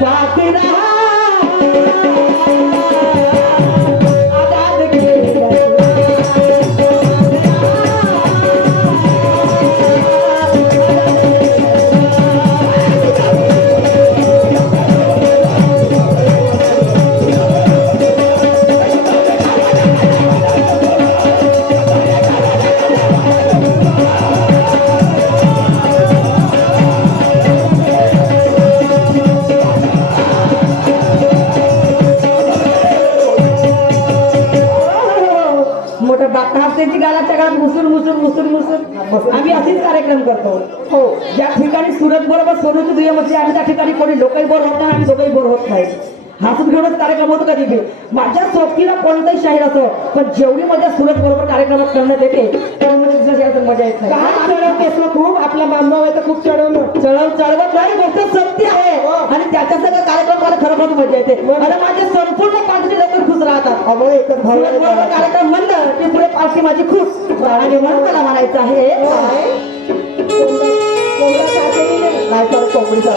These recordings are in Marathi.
साथ रहा आम्ही असेच कार्यक्रम करतो. हो, ज्या ठिकाणी सुरत बरोबर सोनूची दुय्यम असते आम्ही त्या ठिकाणी कोणी लोकही बोर होत नाही आणि दोघंही बोर होत नाही. हसून घेऊनच कार्यक्रम होतो कधी बी. माझ्या सोबतीला कोणताही शाहीर असो पण जेवढी मजा सुरत बरोबर कार्यक्रमात करण्यात येते त्यामुळे दुसऱ्या शाहीरात मजा येत नाही. चढवतेस ना खूप आपला बांधव आहे तर खूप चढवत नाही गोष्ट सत्य आहे आणि त्याच्या सगळं कार्यक्रम मला खरोखर मजा येते आणि माझे संपूर्ण पार्टी लोक खुश राहतात. कार्यक्रम म्हणलं की पुढे पार्टी माझी खुश आणि म्हणून मला म्हणायचं आहे कोंबडी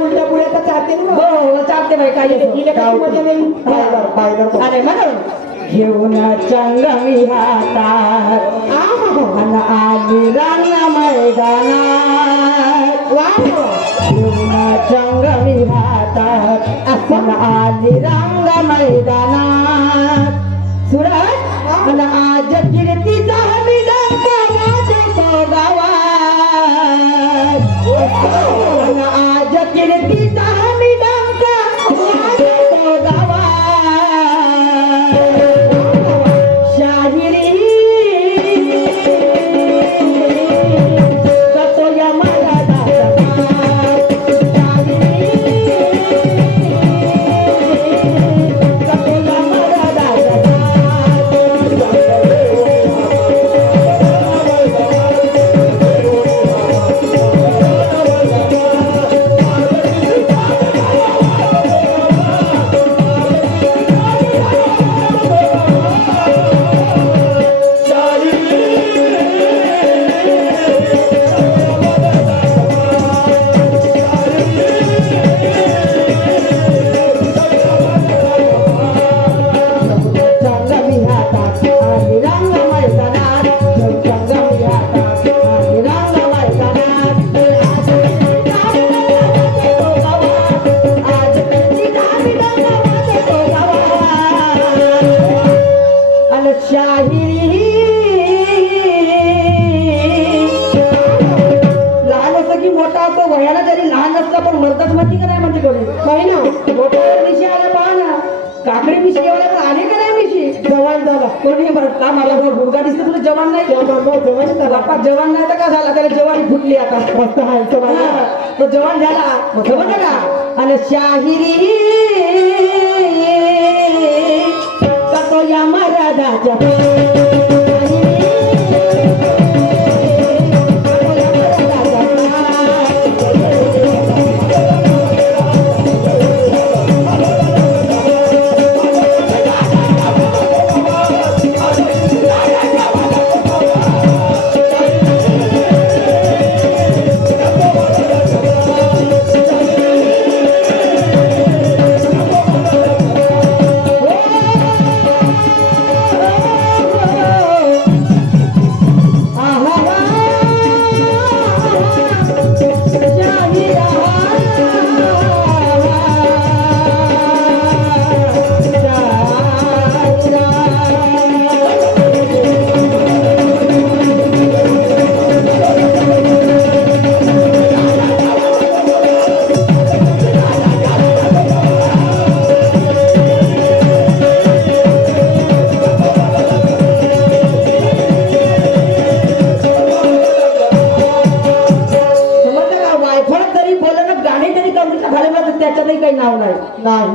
उलट्या पुढे चालते हो चालते बाई काही अरे म्हणून घेऊन चंगमी हातात आली रंग मैदानात घेऊन चंगमी हातात आली रंग मैदानात सुरत आणि आज कीर्तीचा गावात आज कीर्तीचा जवान नाही तर का झाला त्याला जवानी फुटली आता मस्त आहे तो जवान झाला आणि शाहिरी तो या महाराजाच्या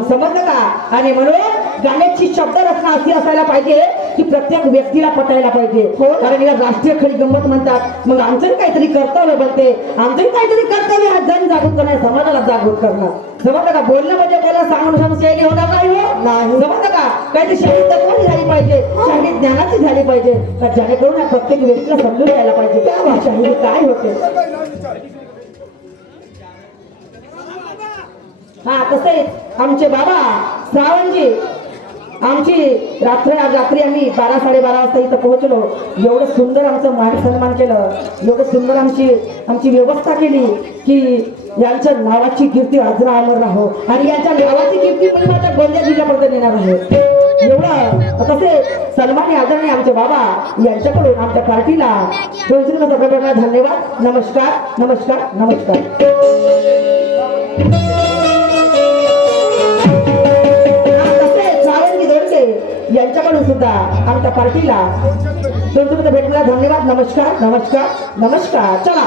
समजलं का. आणि म्हणून गाण्याची शब्द रचना अशी असायला पाहिजे की प्रत्येक व्यक्तीला पटायला पाहिजे. कारण याला राष्ट्रीय खरी गंमत म्हणतात. मग आमचं काहीतरी कर्तव्य बनते. आमचं काहीतरी कर्तव्य हा जन जागृत करणं समाजाला जागृत करणं. समजलं का. बोलणं म्हणजे बोला सांगून शैली होणार नाही हो. समजलं का. काहीतरी शैली तत्वाची झाली पाहिजे. शैली ज्ञानाची झाली पाहिजे जेणेकरून या प्रत्येक व्यक्तीला समजून घ्यायला पाहिजे शैली काय होते. हा तसेच आमचे बाबा श्रावणजी आमची रात्री आम्ही 12-12:30 वाजता इथं पोहोचलो. एवढं सुंदर आमचं मान सन्मान केलं, एवढं सुंदर आमची व्यवस्था केली की यांच्या नावाची कीर्ती आजरा अमर राहो आणि यांच्या नावाची कीर्ती पण माझ्या गोंदिया जिल्ह्यापर्यंत येणार आहे. एवढं तसे सन्मानी आदरणीय आमचे बाबा यांच्याकडून आमच्या पार्टीला सगळ्यांना धन्यवाद. नमस्कार नमस्कार नमस्कार. यांच्याकडून सुद्धा आमच्या पार्टीला भेटला धन्यवाद. नमस्कार नमस्कार नमस्कार. चला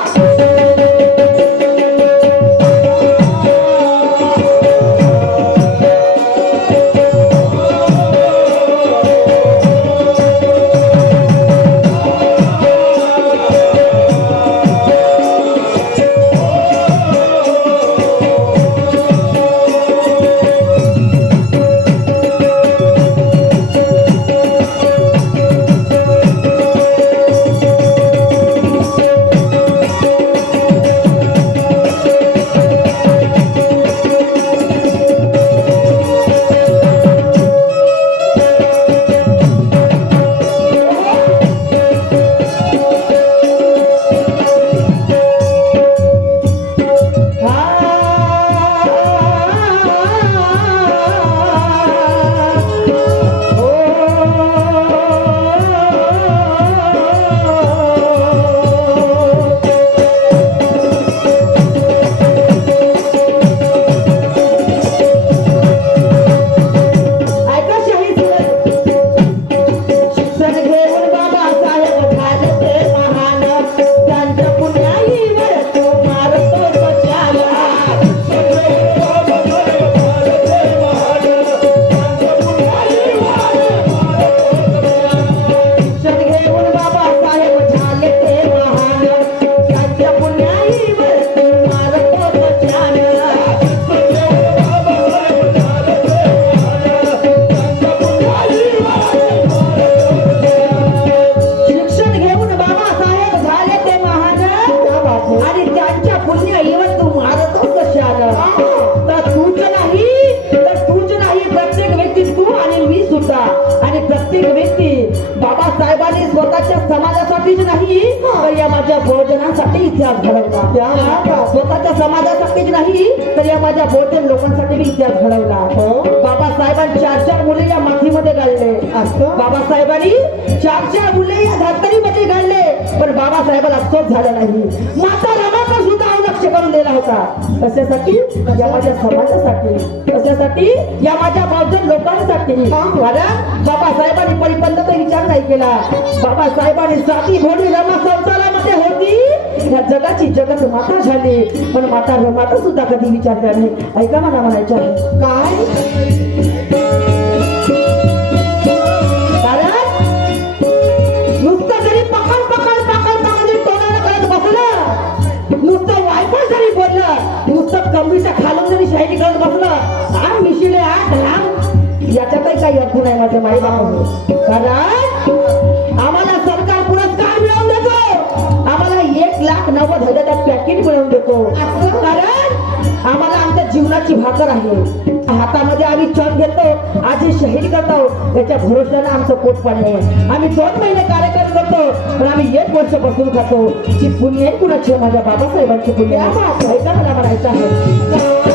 समाजासाठीच नाही तर या माझ्या बहुजनांसाठी इतिहास घडवला. स्वतःच्या समाजासाठीच नाही तर या माझ्या बहुजन लोकांसाठी मी इतिहास घडवला. बाबासाहेबांनी 4 मुले या मातीमध्ये गाळले. बाबासाहेबांनी 4 मुले या धर्तरीमध्ये गाळले. पण बाबासाहेबाला अफसोस झाला नाही. माता रमाला सुद्धा लक्ष करून दिला होता. कशासाठी? या माझ्या समाजासाठी, कशासाठी? या माझ्या बहुजन लोकांसाठी. बाबासाहेबांनी परिपंत विचार नाही केला. बाबासाहेबांनी साधी घोडी रमा संसारामध्ये होती, या जगाची जगत माता झाली. पण माता रमाता सुद्धा कधी विचार केला नाही. ऐका मला म्हणायचं आहे काय, कारण नुसतं जरी पकड पकड पकड पकड तोंडाला करत बसलं, नुसतं वायफळ जरी बोललं, नुसतं कमरीच्या खालून जरी शायरी करत बसलं, आम मिशिले 8 लाख, याच्यातही काही अर्थ नाही माझ्या माई बापाने. कारण आम्हाला सरकार पुरस्कार मिळवून देतो, आम्हाला 1,90,000 पॅकेट मिळवून देतो. कारण आम्हाला आमच्या जीवनाची भाकर आहे. हातामध्ये आम्ही चण घेतो, आज हे शहीद करतो, त्याच्या भरोशाने आमचं पोट पाणी आहे. आम्ही 2 महिने कार्यक्रम करतो, पण आम्ही 1 वर्ष बसून खातो. जी पुण्य आहे कुणाची? माझ्या बाबासाहेबांची पुण्य आहे. ऐका मला म्हणायचं आहे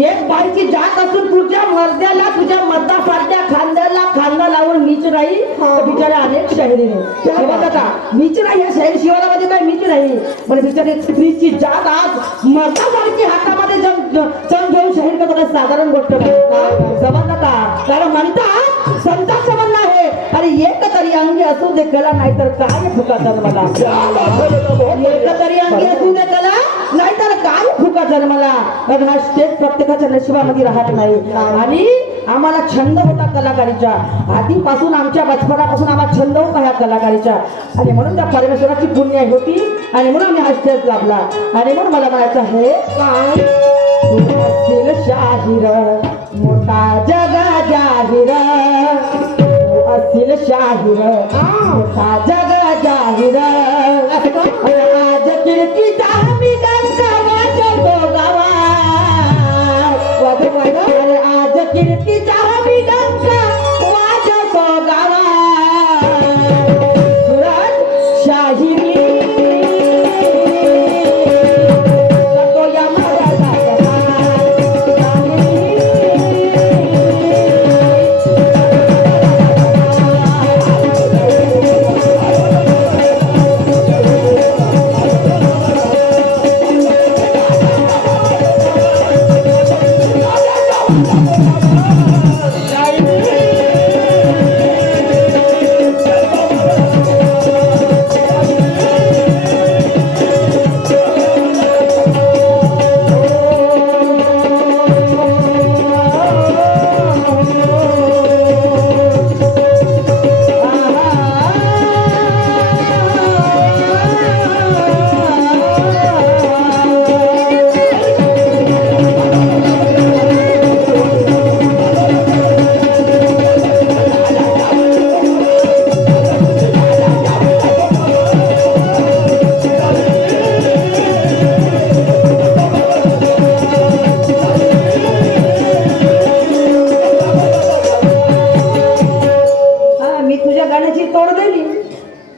एक बाईची जात असून तुझ्या मर्द्याला तुझ्या मर्दासारख्या खांद्याला खांदा लावून मीच नाही तर बिचाऱ्या अनेक शाहिरीने बघा का मीच नाही या शाहीर शिवारामध्ये काय मीच नाही पण बिचारी स्त्रीची जात आज मर्दासारखी हातामध्ये चण घेऊन शाहीर करतो काही साधारण गोष्ट नाही समजलं का कारण म्हणतात संतांचं म्हणणं आहे अरे एक तरी अंगी असू दे कला नाहीतर काय फुका जन्मला एक तरी अंगी असू दे कला नाहीतर काय फुका जन्मला कारण हा स्टेज प्रत्येकाच्या नशिबामध्ये राहत नाही आणि आम्हाला छंद होता कलाकारीचा आधीपासून आमच्या बचपनापासून आम्हाला छंद होता ह्या कलाकारीचा आणि म्हणून त्या परमेश्वराची पुण्य होती आणि म्हणून आम्ही हा स्टेज लाभला आणि म्हणून मला म्हणायचं आहे असील शाहीर मोठा जगा जाहीर असील शाहीर मोठा जगा जाहीर आज कीर्तीचा मी डंका वाजवतो गावात अरे आज कीर्तीचा मी डंका वाजवतो गावात सुरत शाहिरी करतो या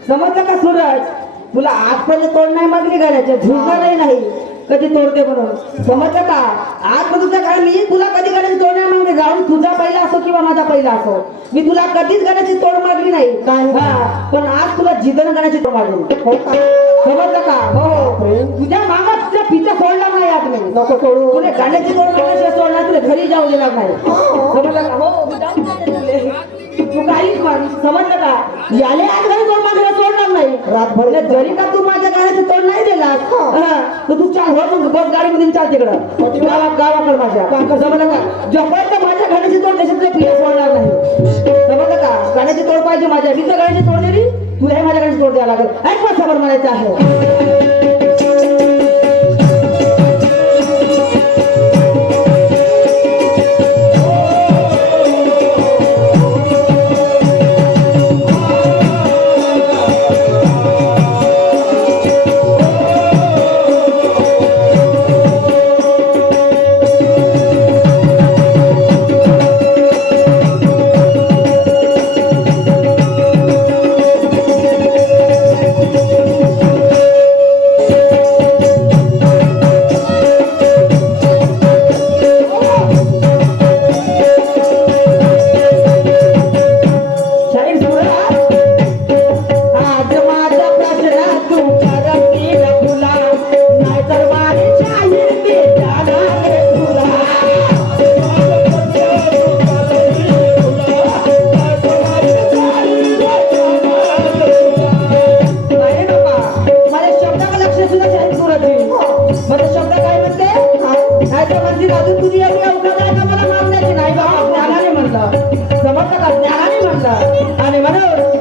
समजलं का सूरज तुला आजपर्यंत तोड नाही मागली गाण्याच्या झुकणारही नाही कधी तोडते म्हणून समजलं का आज तुझ्या काय मी तुला कधी गाण्याची तोड नाही मागली जाऊन तुझा पहिला असो किंवा माझा पहिला असो मी तुला कधीच गाण्याची तोड मागली नाही पण आज तुला जिद्दन गाण्याची तोड मागली समजलं का हो तुझ्या मागा तुझ्या पिता सोडणार नाही आज मी नको सोडू तुला गाण्याची तोड मागल्याशिवाय सोडणार तुला घरी जाऊ देणार नाही समजलं का हो तू काहीच म्हण समजलं का याले आज घरी तोड मागायला सोडणार नाही रातभर जरी का तू माझ्या गाण्याची तोड नाही दिलास तर तू चाल हो मग बस गाडीमध्ये चाल तिकडं गावाकडे माझ्या समजलं का जोपर्यंत माझ्या गाण्याची तोड त्याच्यात तुला पिया सोडणार नाही समजलं का गाण्याची तोड पाहिजे माझ्या मी तर गाण्याची तोड दिली तुलाही माझ्या गाण्याची तोड द्यावं लागेल ऐक पण समोर म्हणायचं आहे ज्ञानाने म्हणलं आणि म्हणून